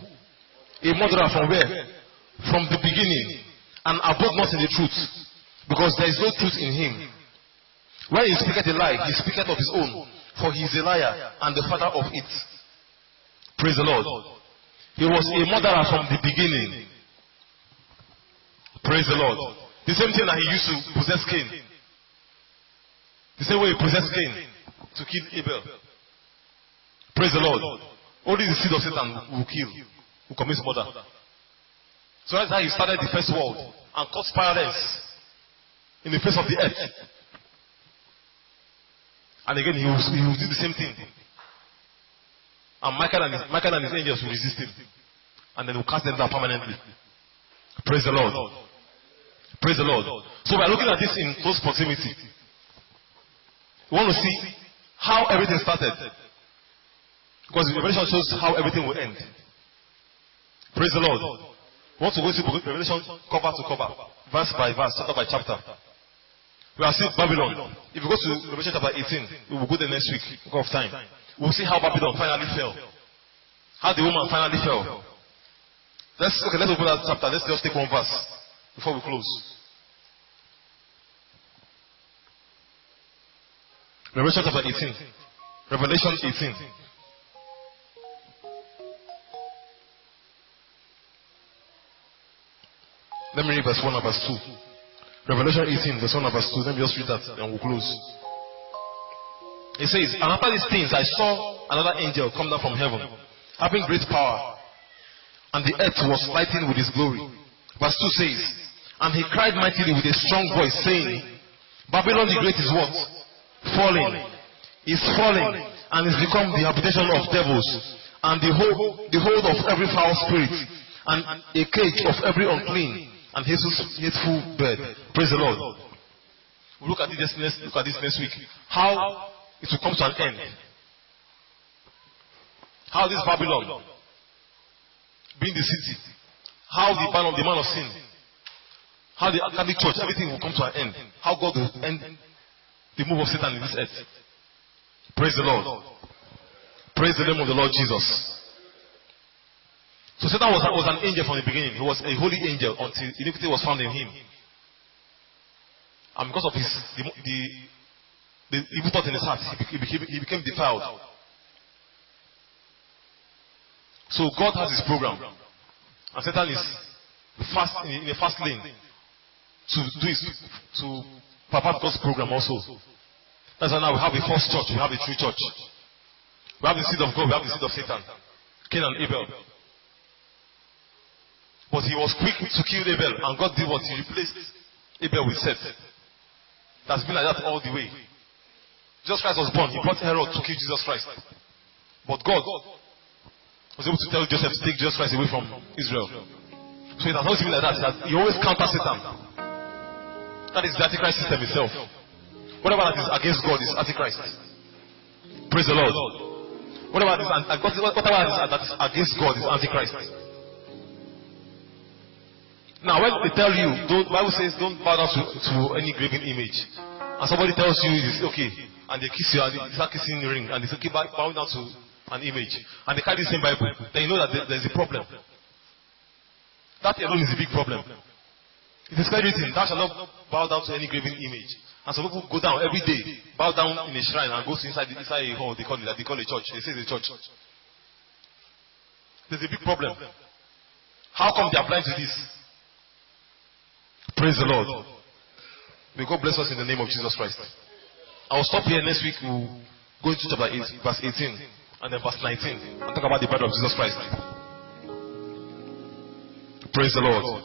A murderer from where? From the beginning, and abode not in the truth, because there is no truth in him. When he speaketh a lie, he speaketh of his own, for he is a liar and the father of it. Praise the Lord. He was a murderer from the beginning. Praise the Lord. The same thing that he used to possess Cain. The same way he possessed Cain to kill Abel. Praise the Lord. Only the seed of Satan will kill, who commits murder. So that's how he started the first world and caused violence in the face of the earth. And again, he will do the same thing. And Michael and his angels will resist him. And then he will cast them down permanently. Praise the Lord. Praise the Lord. So we are looking at this in close proximity. We want to see how everything started. Because the Revelation shows how everything will end. Praise the Lord. We want to go through Revelation cover to cover, verse by verse, chapter by chapter. We are seeing Babylon. If you go to Revelation chapter 18, we will go there next week because of time. We will see how Babylon finally fell. How the woman finally fell. Let's open that chapter. Let's just take one verse before we close. Revelation chapter 18. Revelation 18. Let me read verse 1 and verse 2. Revelation 18, verse 1 and verse 2. Let me just read that and we'll close. It says, And after these things I saw another angel come down from heaven, having great power, and the earth was lightened with his glory. Verse 2 says, And he cried mightily with a strong voice, saying, Babylon the great is what? Fallen. Is fallen, and is become the habitation of devils, and the hold of every foul spirit, and a cage of every unclean and hateful bird. Praise the Lord. We'll look at this next week. How it will come to an end. How this Babylon, being the city, how the man of sin, how the Catholic Church, everything will come to an end. How God will end the move of Satan in this earth. Praise the Lord. Praise the name of the Lord Jesus. So Satan was an angel from the beginning. He was a holy angel until iniquity was found in him. And because of the evil thought in his heart, he became defiled. So God has his program. And Satan is fast in a fast lane to pervert God's program also. That's why now we have a false church, we have a true church. We have the seed of God, we have the seed of Satan. Cain and Abel. But he was quick to kill Abel, and God did what? He replaced Abel with Seth. That's been like that all the way. Jesus Christ was born, he brought Herod to kill Jesus Christ. But God was able to tell Joseph to take Jesus Christ away from Israel. So it has always been like that. He always counters Satan. That is the Antichrist system itself. Whatever that is against God is Antichrist. Praise the Lord. Whatever that is against God is Antichrist. Now when they tell you, the Bible says don't bow down to any graven image. And somebody tells you it's okay, and they kiss you and they start kissing the ring, and they say keep bowing down to an image, and they carry the same Bible, then you know that there is a problem. That alone is a big problem. It is clearly written, thou shalt not bow down to any graven image. And some people go down every day, bow down in a shrine and go to inside a hall, they call it a church. They say it's a church. There's a big problem. How come they are blind to this? Praise the Lord. May God bless us in the name of Jesus Christ. I will stop here. Next week we'll go into chapter 8, verse 18, and then verse 19, and talk about the bride of Jesus Christ. Praise the Lord.